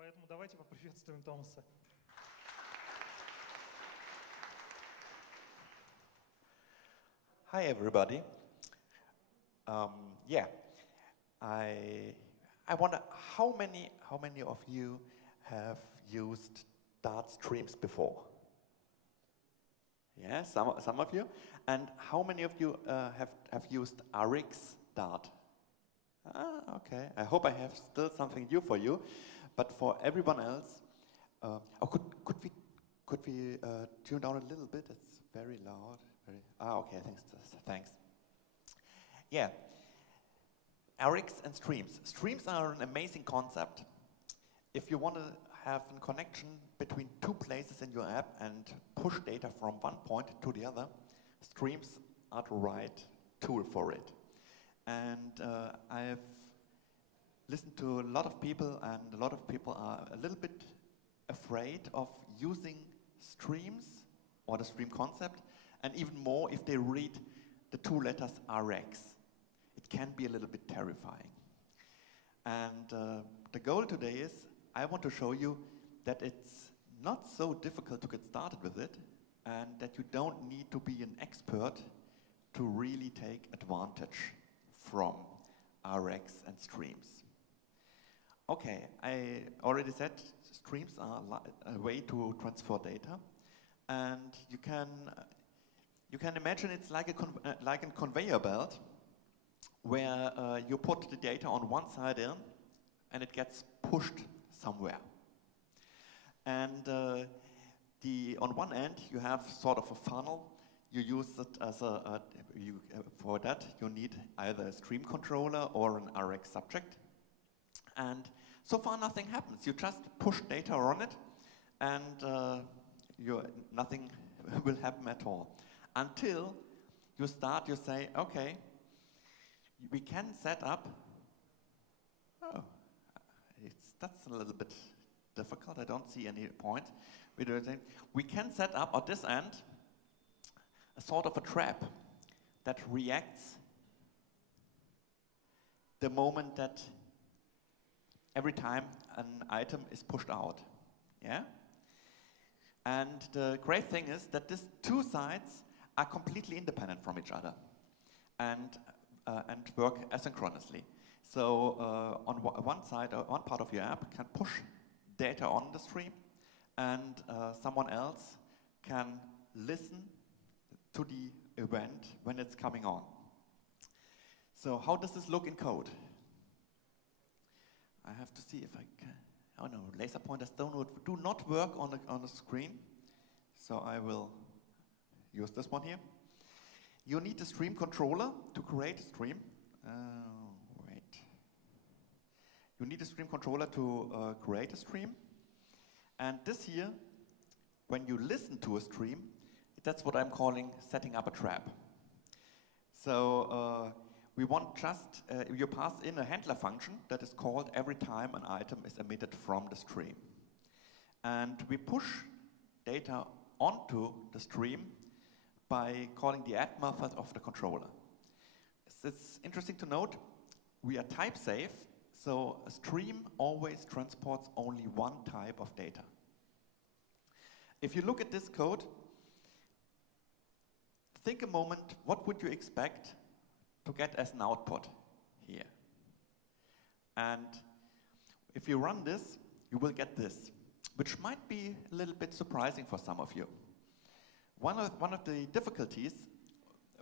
поэтому давайте поприветствуем Томаса. Hi everybody. Yeah, I wonder how many of you have used Dart Streams before? Yeah, some of you. And how many of you have used RxDart? Ah, okay. I hope I have still something new for you, but for everyone else, could we tune down a little bit? It's very loud. Okay, thanks. Yeah, Rx and Streams. Streams are an amazing concept. If you want to have a connection between two places in your app and push data from one point to the other, Streams are the right tool for it. And I've listened to a lot of people, and a lot of people are a little bit afraid of using streams or the stream concept, and even more if they read the two letters Rx. It can be a little bit terrifying. And the goal today is I want to show you that it's not so difficult to get started with it, and that you don't need to be an expert to really take advantage from Rx and streams. Okay, I already said streams are a way to transfer data, and you can imagine it's like a conveyor belt where you put the data on one side in and it gets pushed somewhere. And on one end you have sort of a funnel. You use it as for that you need either a stream controller or an Rx subject. And so far nothing happens. You just push data on it and nothing will happen at all. Until you say, okay, we can set up, that's a little bit difficult, I don't see any point. We can set up at this end a sort of a trap that reacts the moment that every time an item is pushed out. Yeah? And the great thing is that these two sides are completely independent from each other and work asynchronously. So on one side, one part of your app can push data on the stream, and someone else can listen to the event when it's coming on. So how does this look in code? I have to see if I can. Oh no, laser pointers do not work on the screen. So I will use this one here. You need a stream controller to create a stream. You need a stream controller to create a stream. And this here, when you listen to a stream, that's what I'm calling setting up a trap. So we want you pass in a handler function that is called every time an item is emitted from the stream. And we push data onto the stream by calling the add method of the controller. It's interesting to note, we are type safe, so a stream always transports only one type of data. If you look at this code, think a moment, what would you expect to get as an output here? And if you run this, you will get this, which might be a little bit surprising for some of you. One of the difficulties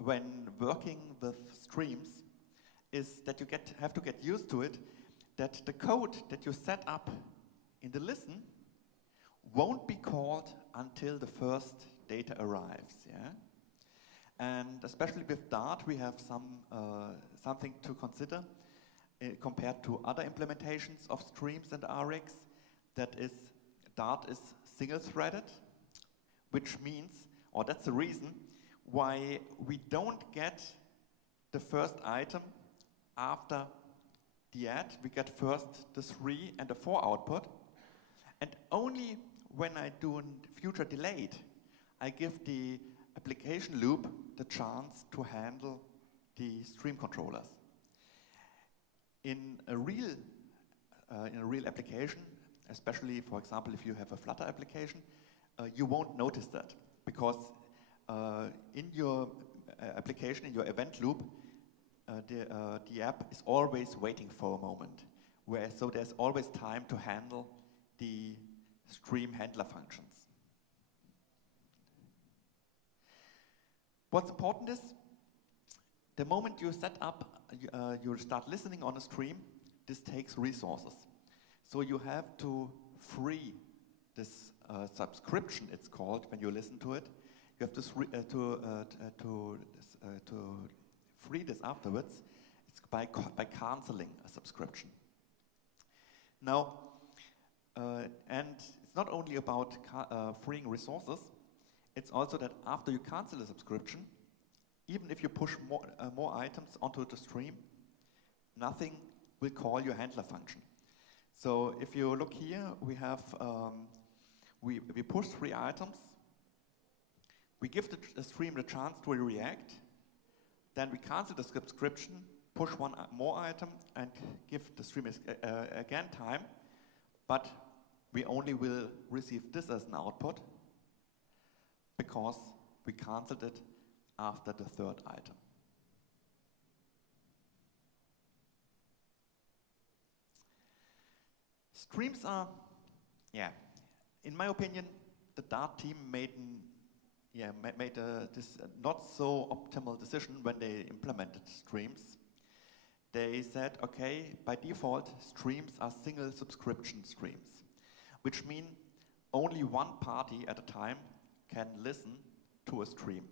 when working with streams is that you have to get used to it, that the code that you set up in the listen won't be called until the first data arrives. Yeah? And especially with Dart, we have something to consider compared to other implementations of streams and Rx. That is, Dart is single-threaded, which means, or that's the reason why we don't get the first item after the add. We get first the 3 and the 4 output, and only when I do a future delayed, I give the application loop the chance to handle the stream controllers. In a real application, especially, for example, if you have a Flutter application, you won't notice that because in your application, in your event loop, the app is always waiting for a moment, so there's always time to handle the stream handler functions. What's important is, the moment you set up, you start listening on a stream, this takes resources. So you have to free this subscription, it's called, when you listen to it. You have to free this afterwards. It's by canceling a subscription. Now, and it's not only about freeing resources, it's also that after you cancel a subscription, even if you push more items onto the stream, nothing will call your handler function. So if you look here, we have we push 3 items. We give the stream the chance to react. Then we cancel the subscription, push 1 more item, and give the stream again time. But we only will receive this as an output because we canceled it after the 3rd item. Streams are, in my opinion, the Dart team made this not so optimal decision when they implemented streams. They said, okay, by default, streams are single subscription streams, which mean only one party at a time can listen to a stream.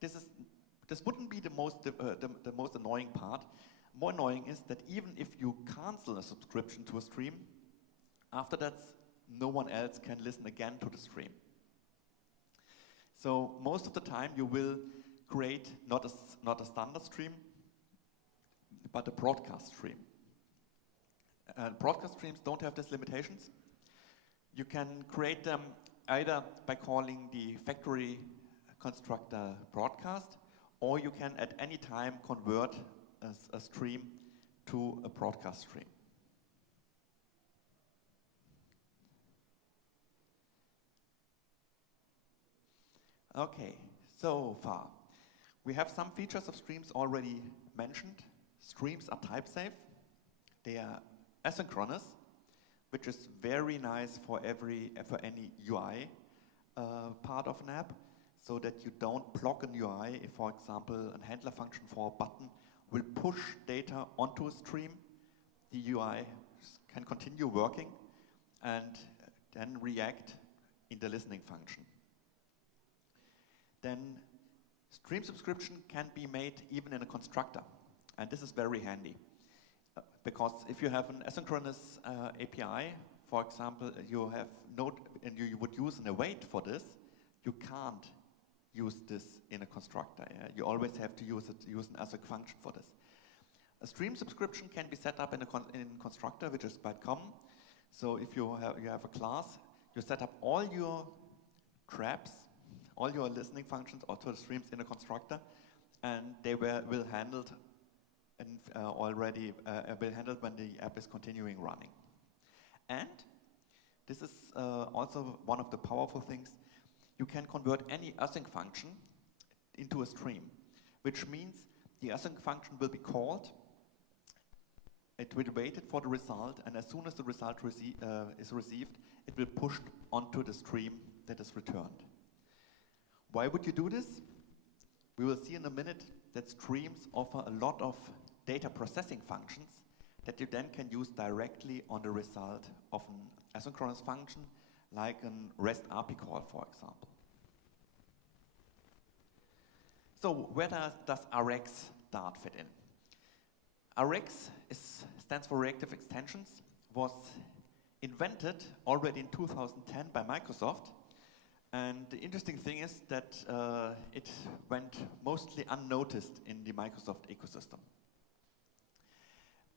This wouldn't be the most annoying part. More annoying is that even if you cancel a subscription to a stream, after that, no one else can listen again to the stream. So most of the time, you will create not a standard stream, but a broadcast stream. Broadcast streams don't have these limitations. You can create them either by calling the factory constructor broadcast, or you can at any time convert a stream to a broadcast stream. Okay, so far we have some features of streams already mentioned. Streams are type safe. They are asynchronous, which is very nice for any UI part of an app, so that you don't block an UI if, for example, a handler function for a button will push data onto a stream. The UI can continue working and then react in the listening function. Then stream subscription can be made even in a constructor, and this is very handy. Because if you have an asynchronous API, for example, you have node and you would use an await for this, you can't use this in a constructor. Yeah? You always have to use an async function for this. A stream subscription can be set up in constructor, which is quite common. So if you have a class, you set up all your traps, all your listening functions to the streams in a constructor, and they will handled and already will handled when the app is continuing running. And this is also one of the powerful things. You can convert any async function into a stream, which means the async function will be called, it will wait for the result, and as soon as the result is received, it will push onto the stream that is returned. Why would you do this? We will see in a minute that streams offer a lot of data processing functions that you then can use directly on the result of an asynchronous function, like an REST API call, for example. So where does RxDart fit in? Rx stands for Reactive Extensions, was invented already in 2010 by Microsoft. And the interesting thing is that it went mostly unnoticed in the Microsoft ecosystem.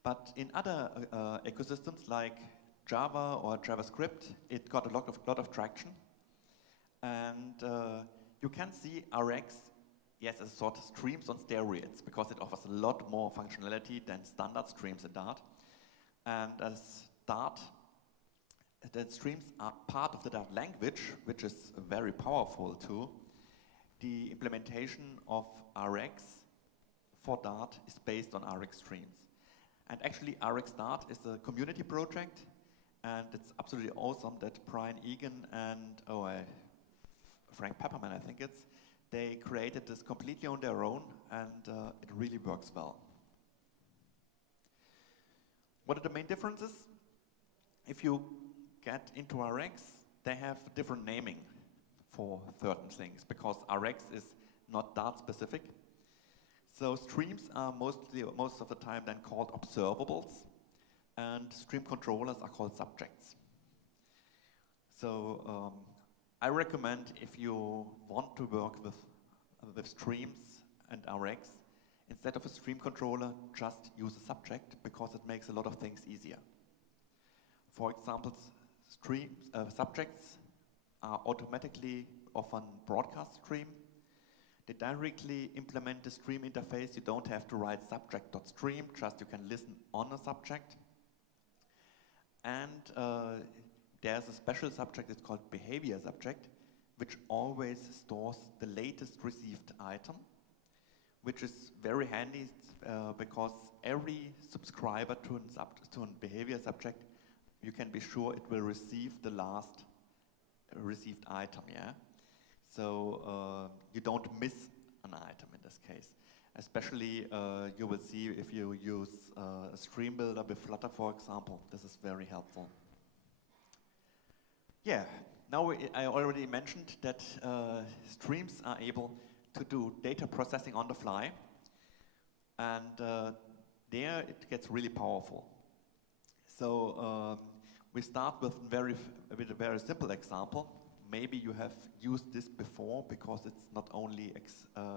But in other ecosystems like Java or JavaScript, it got a lot of traction. And you can see Rx, yes, as sort of streams on steroids, because it offers a lot more functionality than standard streams in Dart. And as Dart that streams are part of the Dart language, which is very powerful too. The implementation of Rx for Dart is based on Rx streams. And actually RxDart is a community project, and it's absolutely awesome that Brian Egan and Frank Pepperman, I think they created this completely on their own, and it really works well. What are the main differences? If you get into Rx, they have different naming for certain things, because Rx is not Dart specific. So streams are most of the time then called observables, and stream controllers are called subjects. So I recommend, if you want to work with streams and Rx, instead of a stream controller, just use a subject, because it makes a lot of things easier. For example, subjects are automatically often broadcast stream. They directly implement the stream interface. You don't have to write subject.stream, just you can listen on a subject. And there's a special subject, it's called behavior subject, which always stores the latest received item, which is very handy because every subscriber to a behavior subject, you can be sure it will receive the last received item, yeah? So you don't miss an item in this case. Especially you will see if you use a stream builder with Flutter, for example. This is very helpful. Yeah, now I already mentioned that streams are able to do data processing on the fly, and there it gets really powerful. So we start with a very simple example. Maybe you have used this before, because it's not only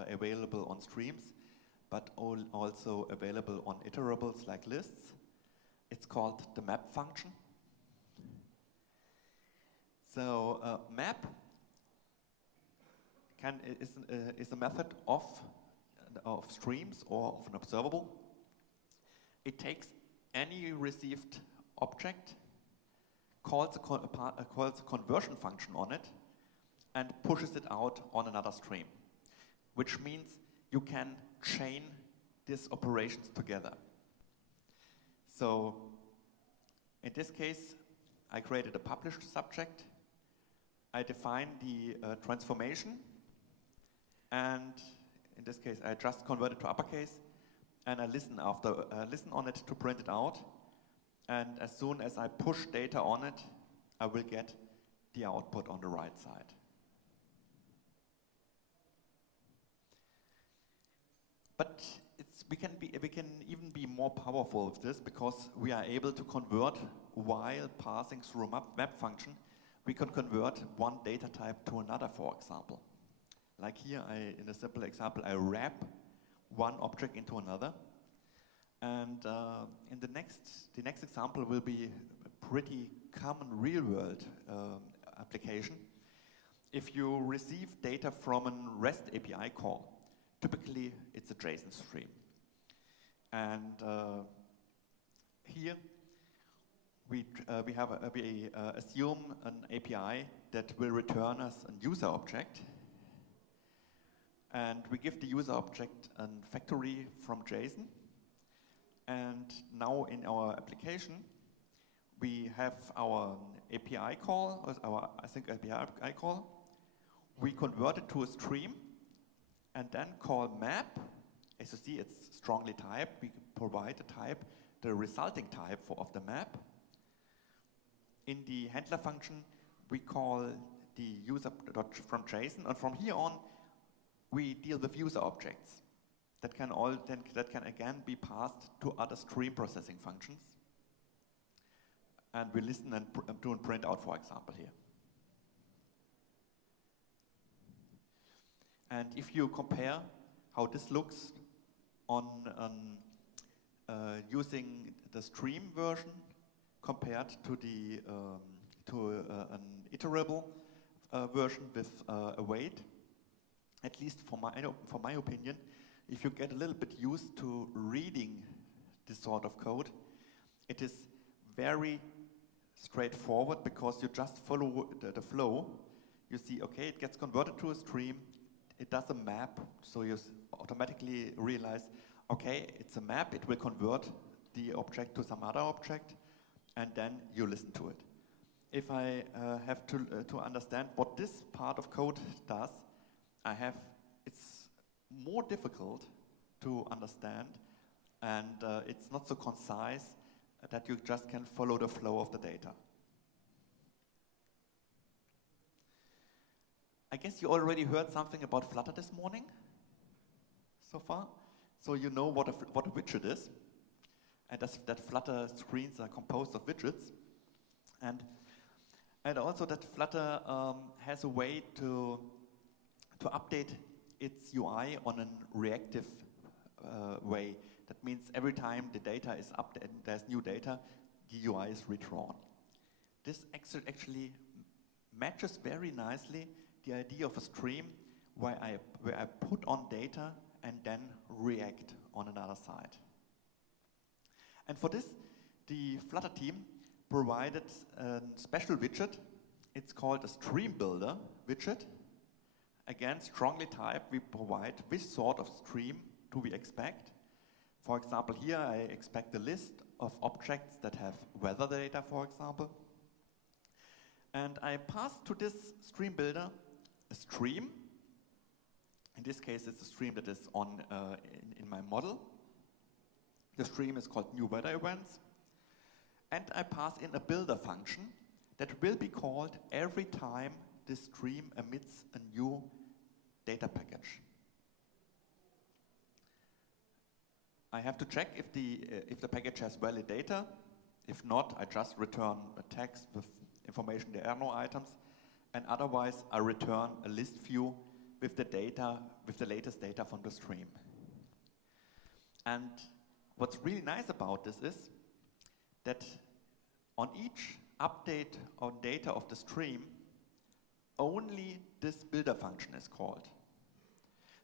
available on streams, but also available on iterables like lists. It's called the map function. So map is a method of streams or of an observable. It takes any received object, calls a conversion function on it, and pushes it out on another stream, which means you can chain these operations together. So in this case, I created a published subject. I define the transformation, and in this case, I just convert it to uppercase, and I listen on it to print it out. And as soon as I push data on it, I will get the output on the right side. But we can even be more powerful with this, because we are able to convert while passing through a map function. We can convert one data type to another, for example. Like here, in a simple example, I wrap one object into another. And in the next example will be a pretty common real-world application. If you receive data from a REST API call, typically it's a JSON stream. And here we assume an API that will return us a user object. And we give the user object a factory from JSON. And now in our application, we have our API call, our async API call. We convert it to a stream, and then call map. As you see, it's strongly typed. We provide a type, the resulting type of the map. In the handler function, we call the user from JSON, and from here on, we deal with user objects that can again be passed to other stream processing functions. And we listen and do a print out, for example, here. And if you compare how this looks on using the stream version compared to the an iterable version with await, at least for my opinion, if you get a little bit used to reading this sort of code, it is very straightforward because you just follow the flow. You see, okay, it gets converted to a stream. It does a map, so you automatically realize, okay, it's a map. It will convert the object to some other object, and then you listen to it. If I have to understand what this part of code does, it's more difficult to understand, and it's not so concise that you just can follow the flow of the data. I guess you already heard something about Flutter this morning so far. So you know what a widget is, and that Flutter screens are composed of widgets, and also that Flutter has a way to update its UI on a reactive way. That means every time the data is updated, there's new data, the UI is redrawn. This actually matches very nicely the idea of a stream where I put on data and then react on another side. And for this, the Flutter team provided a special widget. It's called a Stream Builder widget. Again, strongly typed, we provide which sort of stream do we expect. For example, here I expect a list of objects that have weather data, for example. And I pass to this Stream Builder a stream. In this case, it's a stream that is on in my model. The stream is called new weather events. And I pass in a builder function that will be called every time this stream emits a new data package. I have to check if the package has valid data. If not, I just return a text with information there are no items, and otherwise I return a list view with the data, with the latest data from the stream. And what's really nice about this is that on each update on data of the stream, only this builder function is called.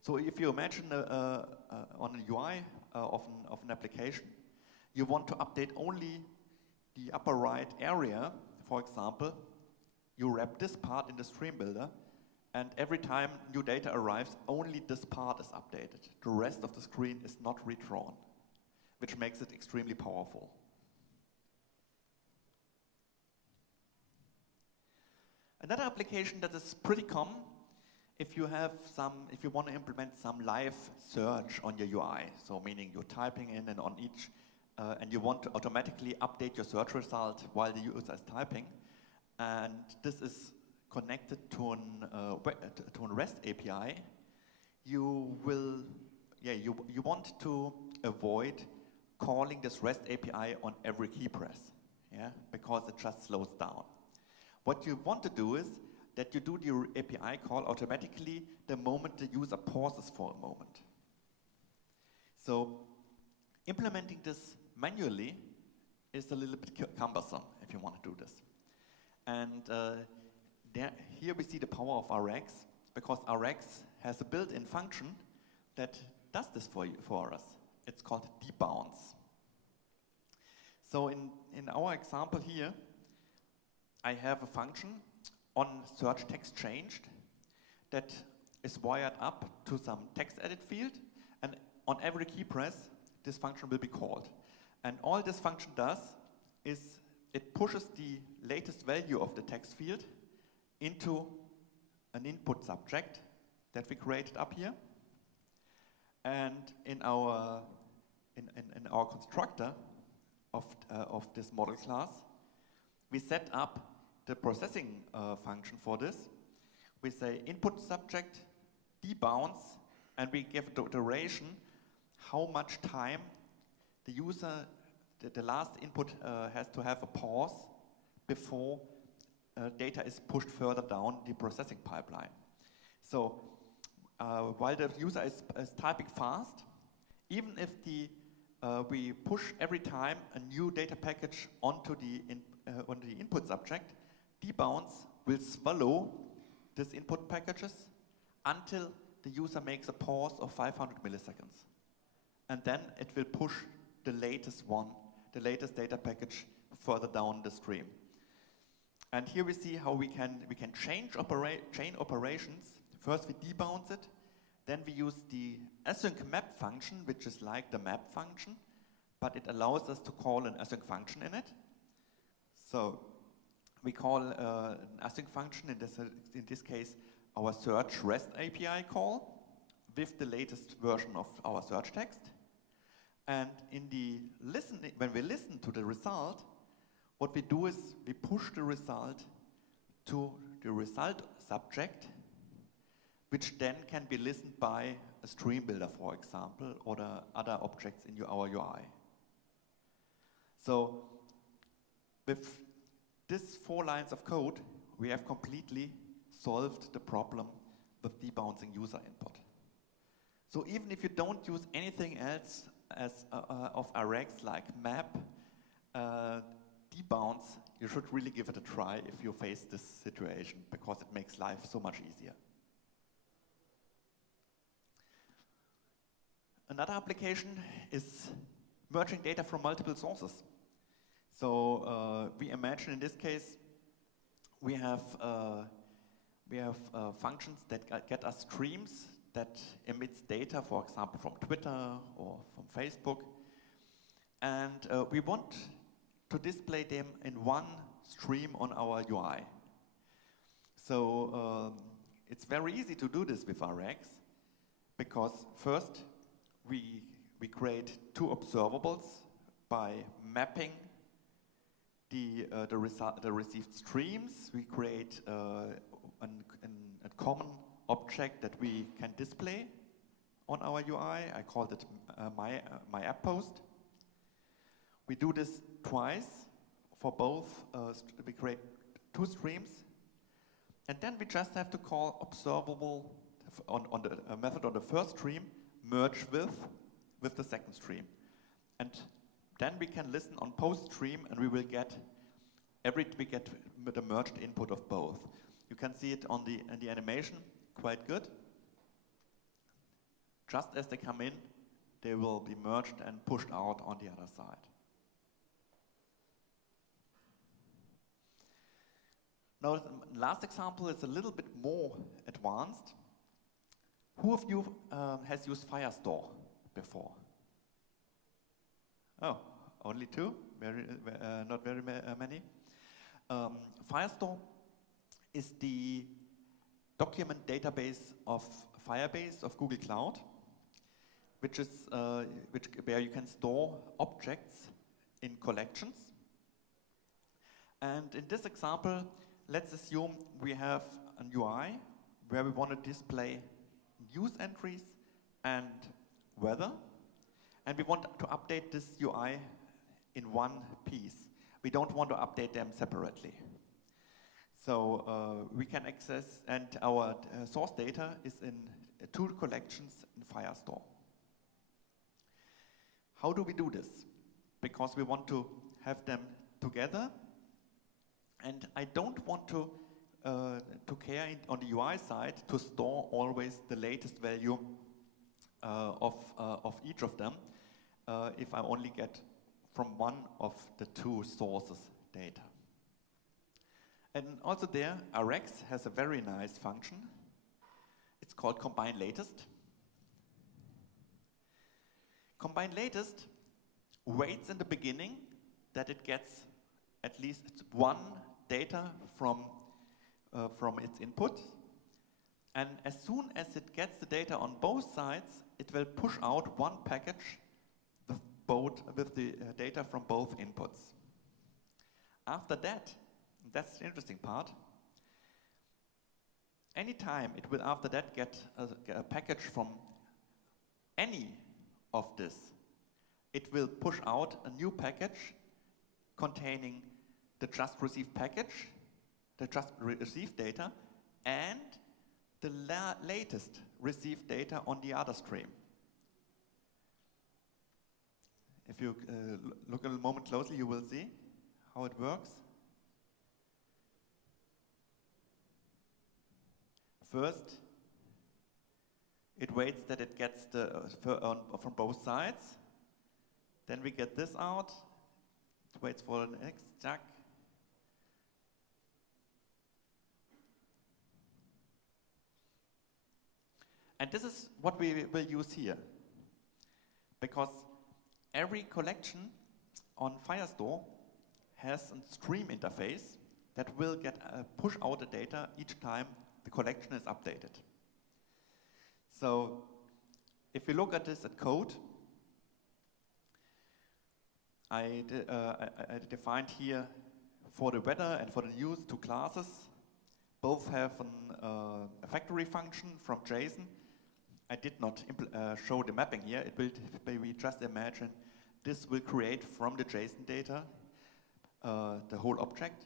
So if you imagine on a UI of an application, you want to update only the upper right area, for example, you wrap this part in the stream builder, and every time new data arrives, only this part is updated. The rest of the screen is not redrawn, which makes it extremely powerful. Another application that is pretty common if you want to implement some live search on your UI, so meaning you're typing in and on each, and you want to automatically update your search result while the user is typing, and this is connected to an REST API. You want to avoid calling this REST API on every key press, because it just slows down. What you want to do is that you do the API call automatically the moment the user pauses for a moment. So implementing this manually is a little bit cumbersome if you want to do this. And here we see the power of Rx, because Rx has a built-in function that does this for us. It's called Debounce. So in our example here, I have a function on search text changed that is wired up to some text edit field, and on every key press, this function will be called. And all this function does is it pushes the latest value of the text field into an input subject that we created up here. And in our constructor of this model class, we set up the processing function for this. We say input subject debounce, and we give the duration, how much time the user, the last input has to have a pause before data is pushed further down the processing pipeline. So while the user is typing fast, even if we push every time a new data package onto the input subject, Debounce will swallow these input packages until the user makes a pause of 500 milliseconds. And then it will push the latest data package further down the stream. And here we see how we can change chain operations. First we debounce it, then we use the async map function, which is like the map function, but it allows us to call an async function in it. So we call an async function, in this case, our search REST API call with the latest version of our search text. And when we listen to the result, what we do is we push the result to the result subject, which then can be listened by a stream builder, for example, or the other objects in our UI. So with these 4 lines of code, we have completely solved the problem with debouncing user input. So even if you don't use anything else of Rx like map, debounce, you should really give it a try if you face this situation, because it makes life so much easier. Another application is merging data from multiple sources. So we imagine in this case we have functions that get us streams that emits data, for example, from Twitter or from Facebook, and we want to display them in one stream on our UI. So it's very easy to do this with Rx, because first we create 2 observables by mapping the received streams. We create a common object that we can display on our UI. I called it my app post. We do this twice for both. We create 2 streams, and then we just have to call observable on the method on the first stream, merge with the second stream, and then we can listen on post stream, and we will get the merged input of both. You can see it in the animation, quite good. Just as they come in, they will be merged and pushed out on the other side. Now, the last example is a little bit more advanced. Who of you has used Firestore before? Oh, only 2? Not very many. Firestore is the document database of Firebase of Google Cloud, where you can store objects in collections. And in this example, let's assume we have an UI where we want to display news entries and weather, and we want to update this UI in one piece. We don't want to update them separately. So we can access, and our source data is in 2 collections in Firestore. How do we do this? Because we want to have them together, and I don't want to care on the UI side to store always the latest value of each of them if I only get from one of the 2 sources data. And also there, Rx has a very nice function. It's called combine latest. Combine latest waits in the beginning that it gets at least 1 data from its input. And as soon as it gets the data on both sides, it will push out 1 package with the data from both inputs. After that, that's the interesting part, anytime it will after that get a package from any of this, it will push out a new package containing the just received package, the just received data, and the latest received data on the other stream. If you look a moment closely, you will see how it works. First, it waits that it gets from both sides. Then we get this out. It waits for the next check. And this is what we will use here. Because every collection on Firestore has a stream interface that will get push out the data each time the collection is updated. So if we look at this at code, I defined here for the weather and for the news two classes. Both have a factory function from JSON. I did not show the mapping here. It will maybe just imagine this will create from the JSON data the whole object.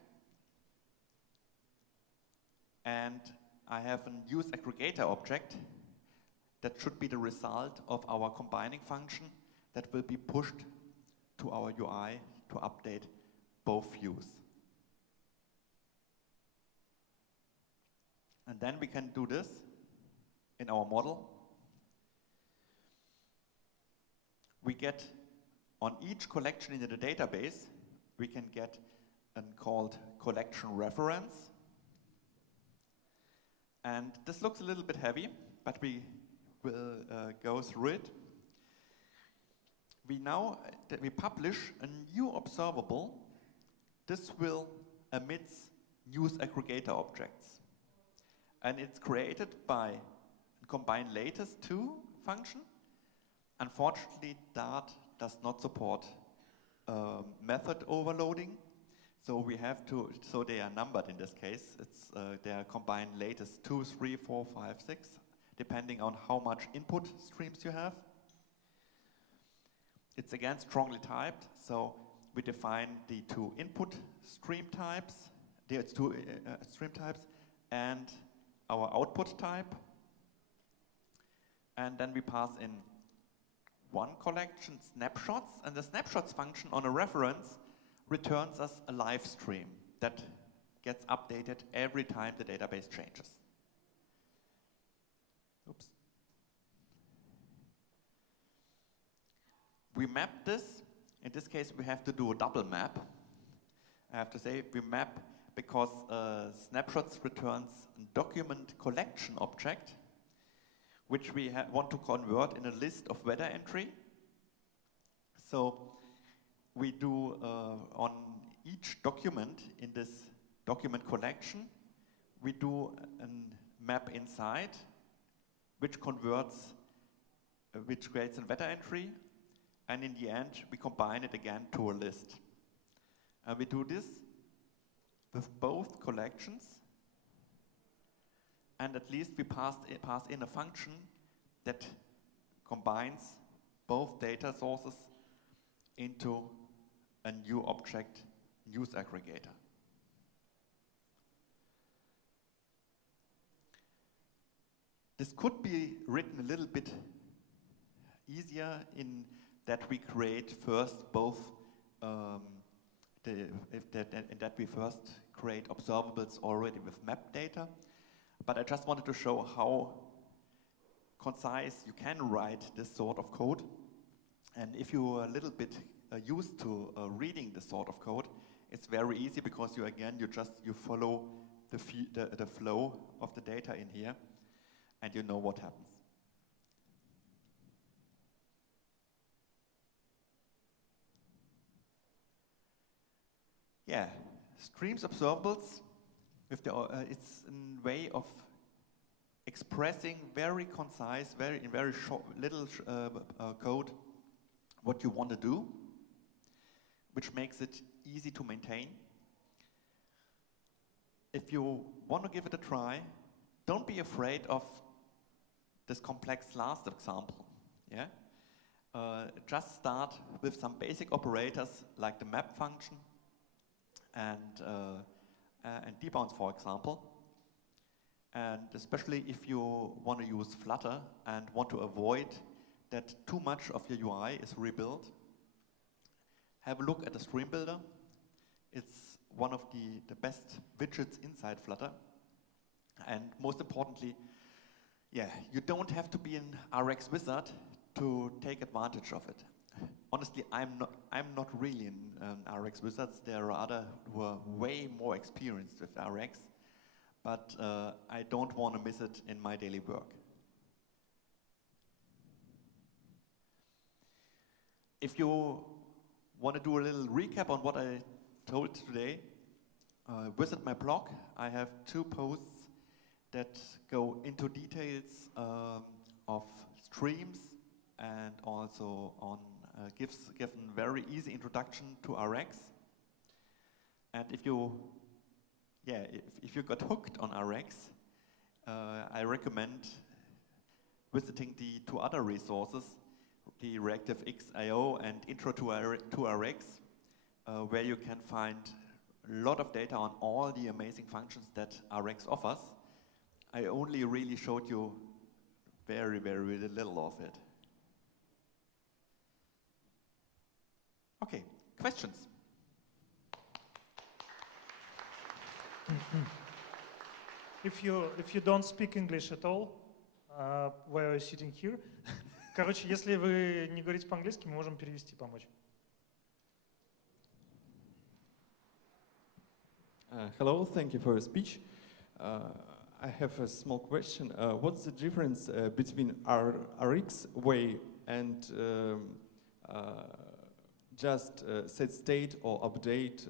And I have a use aggregator object that should be the result of our combining function that will be pushed to our UI to update both views. And then we can do this in our model. We get on each collection in the database, we can get a called collection reference. And this looks a little bit heavy, but we will go through it. We publish a new observable. This will emit news aggregator objects. And it's created by combine latest to function. Unfortunately, Dart does not support method overloading. So we have to, so they are numbered in this case. It's they are combined latest 2, 3, 4, 5, 6, depending on how much input streams you have. It's again strongly typed, so we define the two input stream types, the two stream types, and our output type. And then we pass in one collection, snapshots, and the snapshots function on a reference returns us a live stream that gets updated every time the database changes. Oops. We map this. In this case, we have to do a double map. I have to say we map because snapshots returns a document collection object, which we want to convert in a list of weather entry. So we do on each document in this document collection, we do a map inside, which converts, which creates a weather entry, and in the end, we combine it again to a list. And we do this with both collections, and at least we pass in a function that combines both data sources into a new object, news aggregator. This could be written a little bit easier in that we create first both that we first create observables already with map data. But I just wanted to show how concise you can write this sort of code. And if you are a little bit used to reading this sort of code, it's very easy because you follow the flow of the data in here, and you know what happens. Yeah, streams observables. It's a way of expressing very concise, in very short, little code what you want to do, which makes it easy to maintain. If you want to give it a try, don't be afraid of this complex last example. Yeah, just start with some basic operators like the map function and debounce, for example. And especially if you want to use Flutter and want to avoid that too much of your UI is rebuilt, have a look at the Stream Builder. It's one of the best widgets inside Flutter. And most importantly, yeah, you don't have to be an Rx wizard to take advantage of it. Honestly, I'm not really an Rx wizard. There are other who are way more experienced with Rx, but I don't want to miss it in my daily work. if you want to do a little recap on what I told today, visit my blog. I have 2 posts that go into details of streams and also on give a very easy introduction to Rx. And if you got hooked on Rx, I recommend visiting the 2 other resources, the ReactiveX.io and Intro to Rx, where you can find a lot of data on all the amazing functions that Rx offers. I only really showed you very, very little of it. Okay, questions? If you don't speak English at all, while you're sitting here, короче, если вы не говорите по-английски, мы можем перевести, помочь. Hello, thank you for your speech. I have a small question. What's the difference between Rx way and just set state or update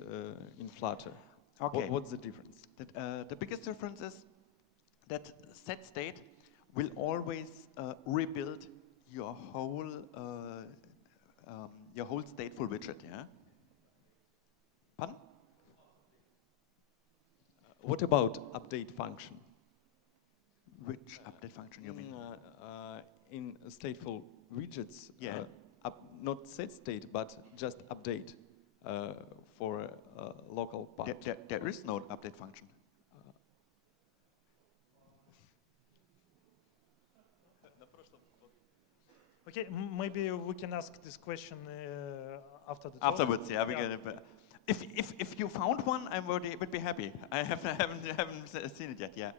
in Flutter? Okay. What's the difference? The biggest difference is that set state will always rebuild your whole stateful widget. Yeah. Pardon? What about update function? Which update function you mean? In stateful widgets, yeah. Not set state, but just update for a local part. There is no update function. Okay, maybe we can ask this question after the talk. Afterwards, yeah. If you found one, I would be happy. I haven't seen it yet. Yeah.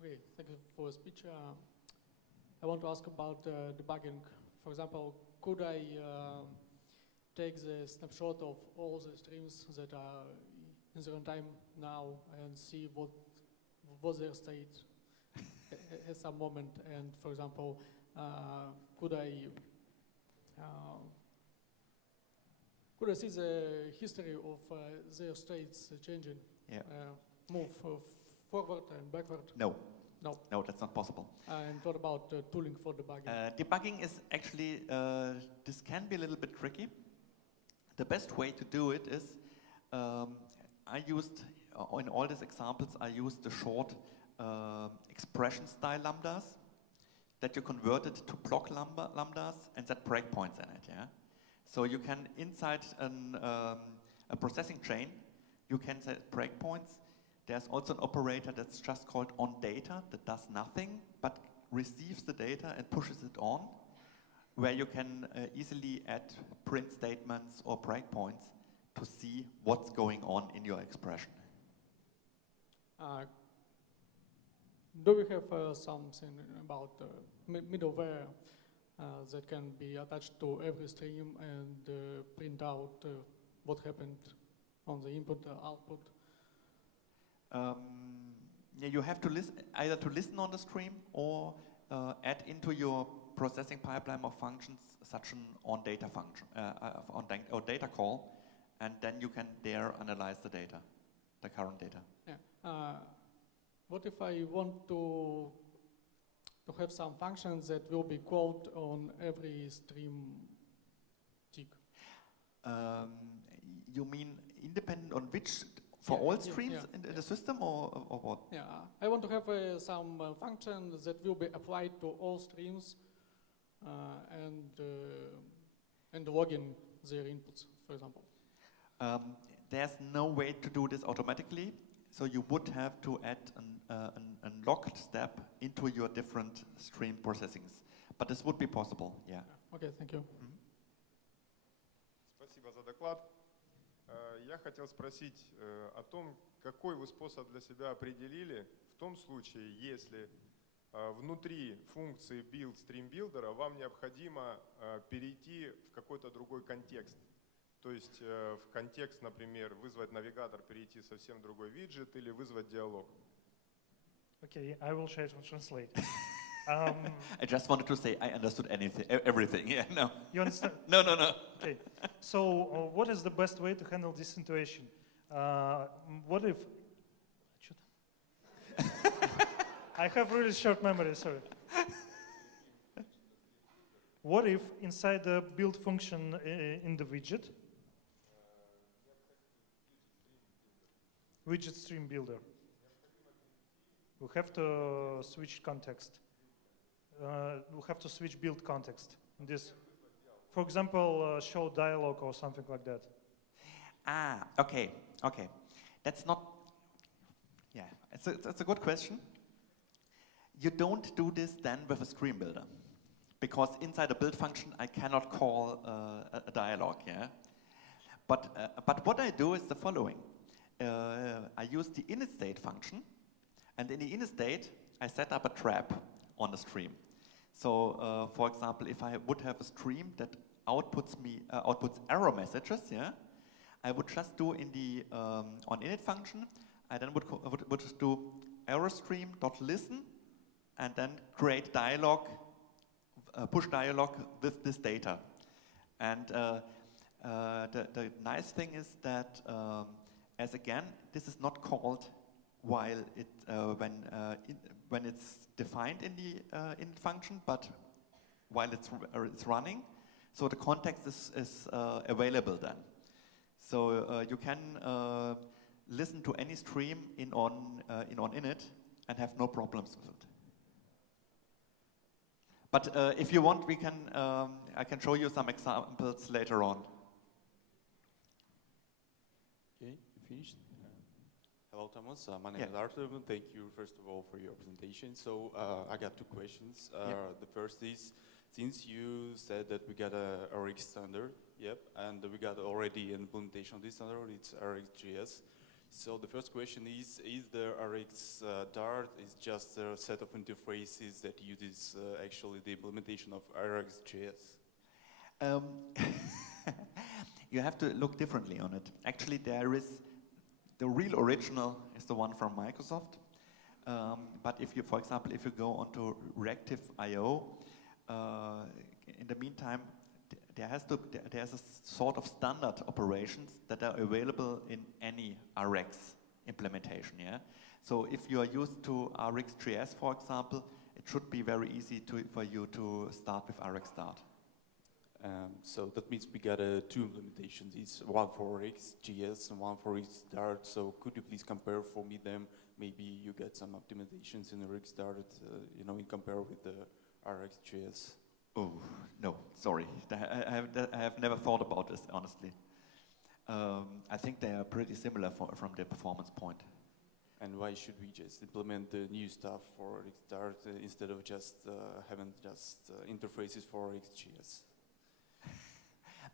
Okay, thank you for the speech. I want to ask about debugging. For example, could I take the snapshot of all the streams that are in the runtime now and see what was their state at some moment? And for example, could I see the history of their states changing? Yeah. Move forward and backward? No. No. No, that's not possible. And what about tooling for debugging? Debugging is actually, this can be a little bit tricky. The best way to do it is, I used, in all these examples, I used the short expression style lambdas that you converted to block lambdas and set breakpoints in it, yeah? So you can, inside a processing chain, you can set breakpoints. There's also an operator that's just called onData that does nothing but receives the data and pushes it on, where you can easily add print statements or breakpoints to see what's going on in your expression. Do we have something about middleware that can be attached to every stream and print out what happened on the input output? Yeah, you have to either to listen on the stream or add into your processing pipeline of functions such an onData function, or data call, and then you can there analyze the data, the current data. Yeah. What if I want to have some functions that will be called on every stream tick? You mean independent on which? For all streams in the system, or what? Yeah, I want to have some function that will be applied to all streams and logging their inputs, for example. There's no way to do this automatically, so you would have to add a logged step into your different stream processings. But this would be possible, yeah. Okay, thank you. Спасибо за доклад. Я хотел спросить о том, какой вы способ для себя определили в том случае, если внутри функции build stream-билдера вам необходимо перейти в какой-то другой контекст. То есть в контекст, например, вызвать навигатор, перейти совсем другой виджет или вызвать диалог. Okay, I will try to translate. I just wanted to say I understood anything, everything. Yeah, no. You understand? No, no, no. Okay. So, what is the best way to handle this situation? What if? I have really short memory. Sorry. What if inside the build function in the widget stream builder, we have to switch context. We have to switch build context. In this, for example, show dialog or something like that. Ah, okay, okay. That's not. Yeah, it's a good question. You don't do this then with a stream builder, because inside a build function I cannot call a dialog. Yeah, but what I do is the following. I use the init state function, and in the init state I set up a trap on the stream. So, for example, if I would have a stream that outputs error messages, yeah, I would just do in the on init function. I then would just do error stream.listen, and then create dialog, push dialog with this data. And the nice thing is that, as again, this is not called while it when it's defined in the init function, but while it's running. So the context is available then. So you can listen to any stream in on init and have no problems with it. But if you want, we can I can show you some examples later on. Okay, you finished? Hello, Thomas. My name Yeah. is Arthur. Thank you, first of all, for your presentation. So I got two questions. The first is, since you said that we got a Rx standard, yep, and we got already an implementation of this standard, it's RxJS. So the first question is the RxDart is just a set of interfaces that uses actually the implementation of RxJS? You have to look differently on it. Actually, there is the real original is the one from Microsoft. But if you, for example, if you go onto Reactive.io, in the meantime, there's a sort of standard operations that are available in any Rx implementation. Yeah. So if you are used to RxJS, for example, it should be very easy for you to start with RxDart. So that means we got two implementations. It's one for RxJS and one for RxDart. So could you please compare for me them? Maybe you get some optimizations in RxDart, in compare with the RxJS. Oh, no, sorry. I have never thought about this, honestly. I think they are pretty similar from the performance point. And why should we just implement the new stuff for RxDart instead of just having just interfaces for RxJS?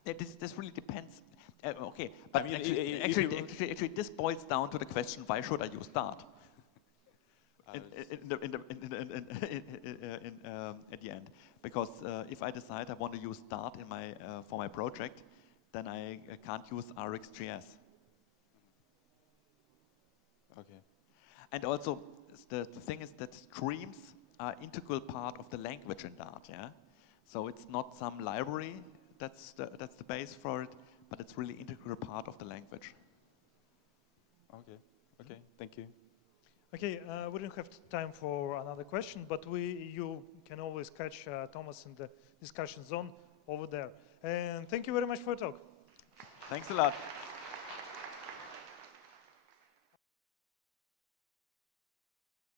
This really depends. Okay, but I mean, actually, this boils down to the question: why should I use Dart? At the end, because if I decide I want to use Dart in for my project, then I can't use RxJS. Okay. And also, the thing is that streams are integral part of the language in Dart. Yeah, so it's not some library that's the base for it, but it's really integral part of the language. Okay. Okay. Thank you. Okay, we don't have time for another question, but you can always catch Thomas in the discussion zone over there. And thank you very much for your talk. Thanks a lot.